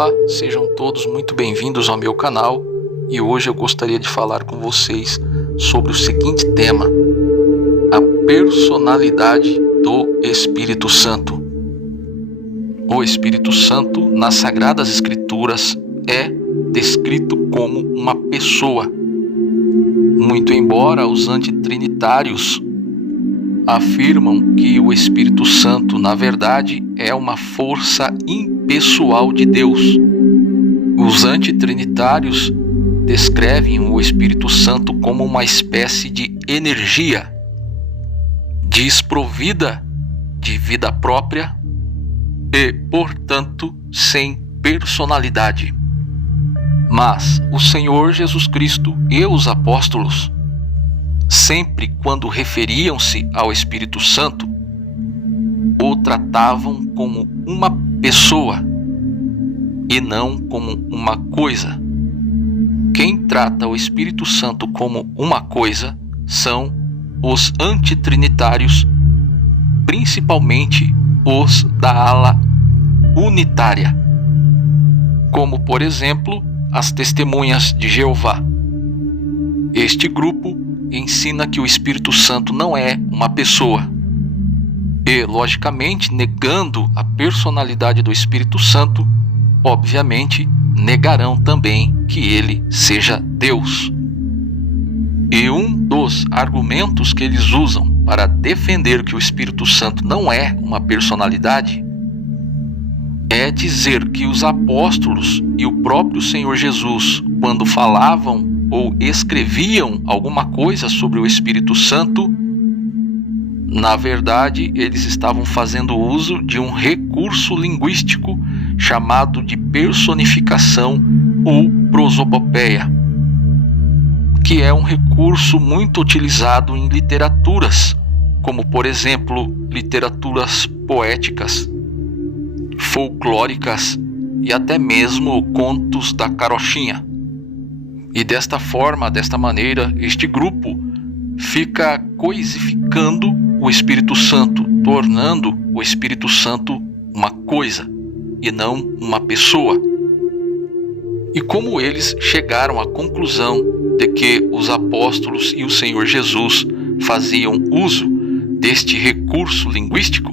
Olá, sejam todos muito bem-vindos ao meu canal e hoje eu gostaria de falar com vocês sobre o seguinte tema: a personalidade do Espírito Santo. O Espírito Santo, nas Sagradas Escrituras, é descrito como uma pessoa, muito embora os antitrinitários afirmam que o Espírito Santo, na verdade, é uma força impessoal de Deus. Os antitrinitários descrevem o Espírito Santo como uma espécie de energia desprovida de vida própria e, portanto, sem personalidade. Mas o Senhor Jesus Cristo e os apóstolos, sempre quando referiam-se ao Espírito Santo, o tratavam como uma pessoa e não como uma coisa. Quem trata o Espírito Santo como uma coisa são os antitrinitários, principalmente os da ala unitária, como, por exemplo, as Testemunhas de Jeová. Este grupo ensina que o Espírito Santo não é uma pessoa e, logicamente, negando a personalidade do Espírito Santo, obviamente, negarão também que ele seja Deus. E um dos argumentos que eles usam para defender que o Espírito Santo não é uma personalidade é dizer que os apóstolos e o próprio Senhor Jesus, quando falavam ou escreviam alguma coisa sobre o Espírito Santo, na verdade, eles estavam fazendo uso de um recurso linguístico chamado de personificação ou prosopopeia, que é um recurso muito utilizado em literaturas, como, por exemplo, literaturas poéticas, folclóricas e até mesmo contos da carochinha. E desta maneira, este grupo fica coisificando o Espírito Santo, tornando o Espírito Santo uma coisa e não uma pessoa. E como eles chegaram à conclusão de que os apóstolos e o Senhor Jesus faziam uso deste recurso linguístico?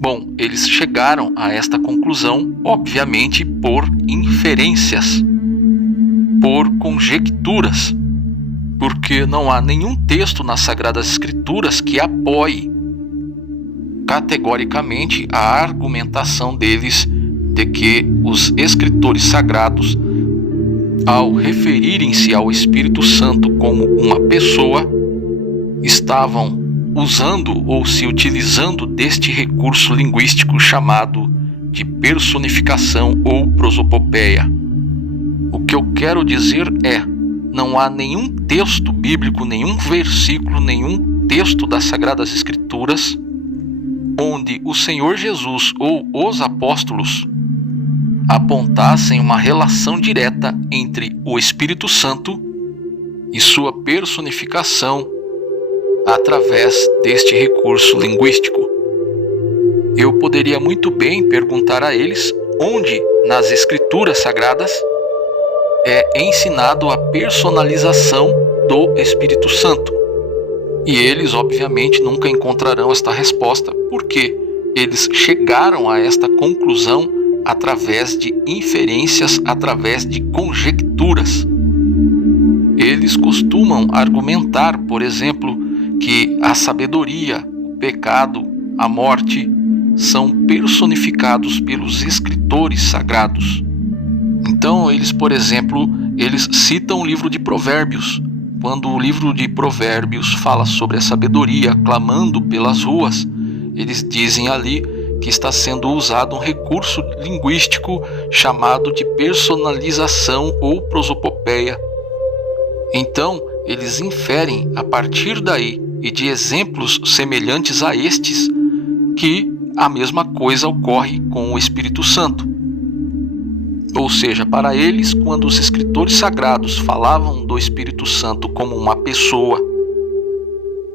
Bom, eles chegaram a esta conclusão, obviamente, por inferências, por conjecturas, porque não há nenhum texto nas Sagradas Escrituras que apoie categoricamente a argumentação deles de que os escritores sagrados, ao referirem-se ao Espírito Santo como uma pessoa, estavam usando ou se utilizando deste recurso linguístico chamado de personificação ou prosopopeia. O que eu quero dizer é: não há nenhum texto bíblico, nenhum versículo, nenhum texto das Sagradas Escrituras onde o Senhor Jesus ou os apóstolos apontassem uma relação direta entre o Espírito Santo e sua personificação através deste recurso linguístico. Eu poderia muito bem perguntar a eles onde nas Escrituras Sagradas é ensinado a personalização do Espírito Santo. E eles, obviamente, nunca encontrarão esta resposta, porque eles chegaram a esta conclusão através de inferências, através de conjecturas. Eles costumam argumentar, por exemplo, que a sabedoria, o pecado, a morte são personificados pelos escritores sagrados. Então, eles, por exemplo, eles citam o livro de Provérbios. Quando o livro de Provérbios fala sobre a sabedoria clamando pelas ruas, eles dizem ali que está sendo usado um recurso linguístico chamado de personalização ou prosopopeia. Então, eles inferem a partir daí e de exemplos semelhantes a estes que a mesma coisa ocorre com o Espírito Santo. Ou seja, para eles, quando os escritores sagrados falavam do Espírito Santo como uma pessoa,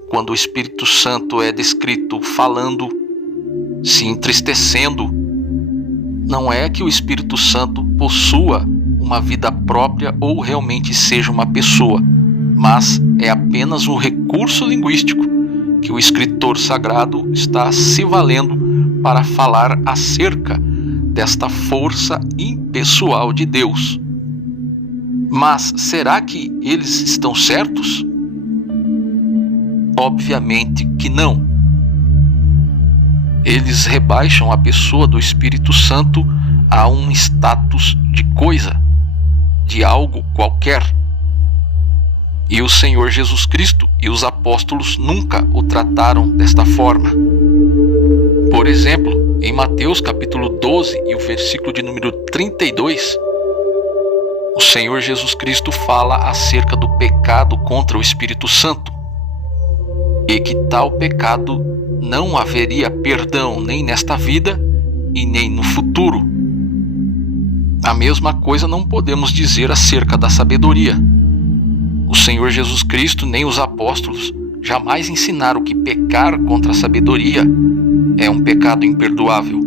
quando o Espírito Santo é descrito falando, se entristecendo, Não é que o Espírito Santo possua uma vida própria ou realmente seja uma pessoa, mas é apenas um recurso linguístico que o escritor sagrado está se valendo para falar acerca desta força impessoal de Deus. Mas será que eles estão certos? Obviamente que não. Eles rebaixam a pessoa do Espírito Santo a um status de coisa, de algo qualquer. E o Senhor Jesus Cristo e os apóstolos nunca o trataram desta forma. Por exemplo, em Mateus capítulo 12 e o versículo de número 32, o Senhor Jesus Cristo fala acerca do pecado contra o Espírito Santo, e que tal pecado não haveria perdão nem nesta vida e nem no futuro. A mesma coisa não podemos dizer acerca da sabedoria. O Senhor Jesus Cristo nem os apóstolos jamais ensinaram que pecar contra a sabedoria é um pecado imperdoável.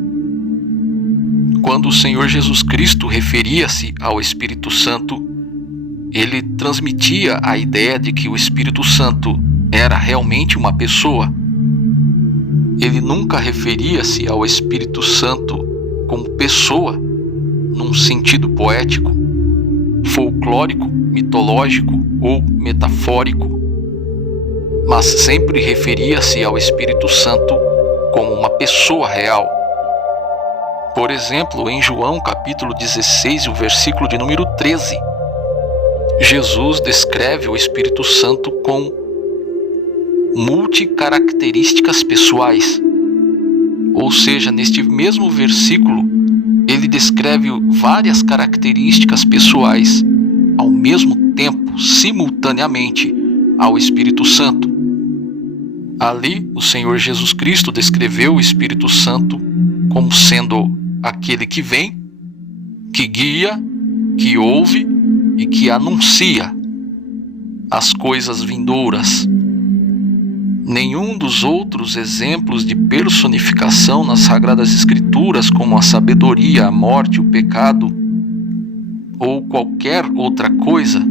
Quando o Senhor Jesus Cristo referia-se ao Espírito Santo, ele transmitia a ideia de que o Espírito Santo era realmente uma pessoa. Ele nunca referia-se ao Espírito Santo como pessoa, num sentido poético, folclórico, mitológico ou metafórico, mas sempre referia-se ao Espírito Santo como uma pessoa real. Por exemplo, em João capítulo 16, o versículo de número 13, Jesus descreve o Espírito Santo com multicaracterísticas pessoais. Ou seja, neste mesmo versículo, ele descreve várias características pessoais ao mesmo tempo, simultaneamente, ao Espírito Santo. Ali, o Senhor Jesus Cristo descreveu o Espírito Santo como sendo aquele que vem, que guia, que ouve e que anuncia as coisas vindouras. Nenhum dos outros exemplos de personificação nas Sagradas Escrituras, como a sabedoria, a morte, o pecado ou qualquer outra coisa,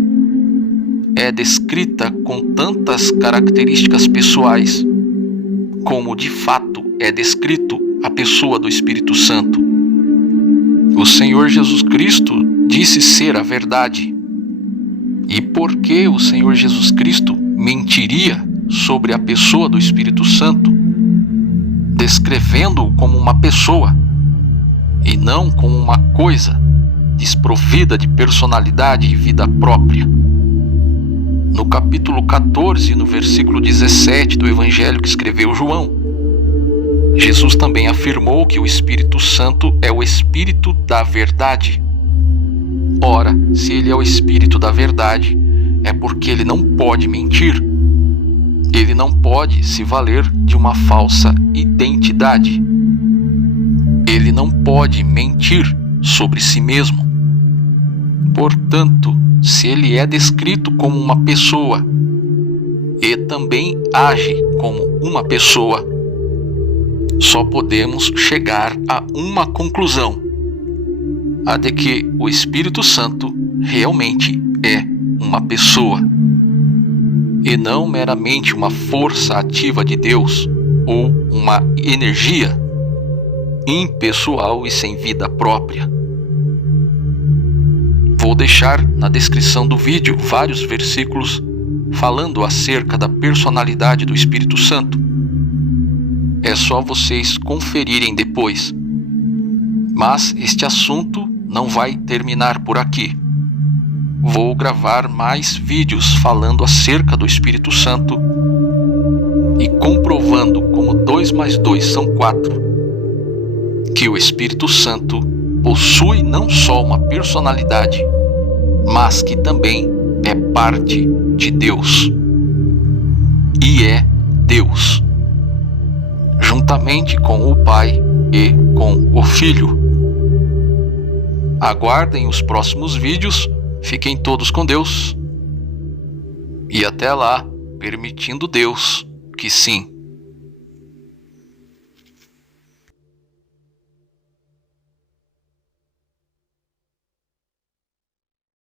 é descrita com tantas características pessoais como de fato é descrito a pessoa do Espírito Santo. O Senhor Jesus Cristo disse ser a verdade. E por que o Senhor Jesus Cristo mentiria sobre a pessoa do Espírito Santo, descrevendo-o como uma pessoa e não como uma coisa desprovida de personalidade e vida própria? No capítulo 14, no versículo 17 do Evangelho que escreveu João, Jesus também afirmou que o Espírito Santo é o Espírito da verdade. Ora, se ele é o Espírito da verdade, é porque ele não pode mentir. Ele não pode se valer de uma falsa identidade. Ele não pode mentir sobre si mesmo. Portanto, se ele é descrito como uma pessoa e também age como uma pessoa, só podemos chegar a uma conclusão: a de que o Espírito Santo realmente é uma pessoa, e não meramente uma força ativa de Deus ou uma energia impessoal e sem vida própria. Vou deixar na descrição do vídeo vários versículos falando acerca da personalidade do Espírito Santo. É só vocês conferirem depois. Mas este assunto não vai terminar por aqui. Vou gravar mais vídeos falando acerca do Espírito Santo e comprovando como 2 mais 2 são 4, que o Espírito Santo possui não só uma personalidade, mas que também é parte de Deus. E é Deus, juntamente com o Pai e com o Filho. Aguardem os próximos vídeos. Fiquem todos com Deus. E até lá, permitindo Deus que sim,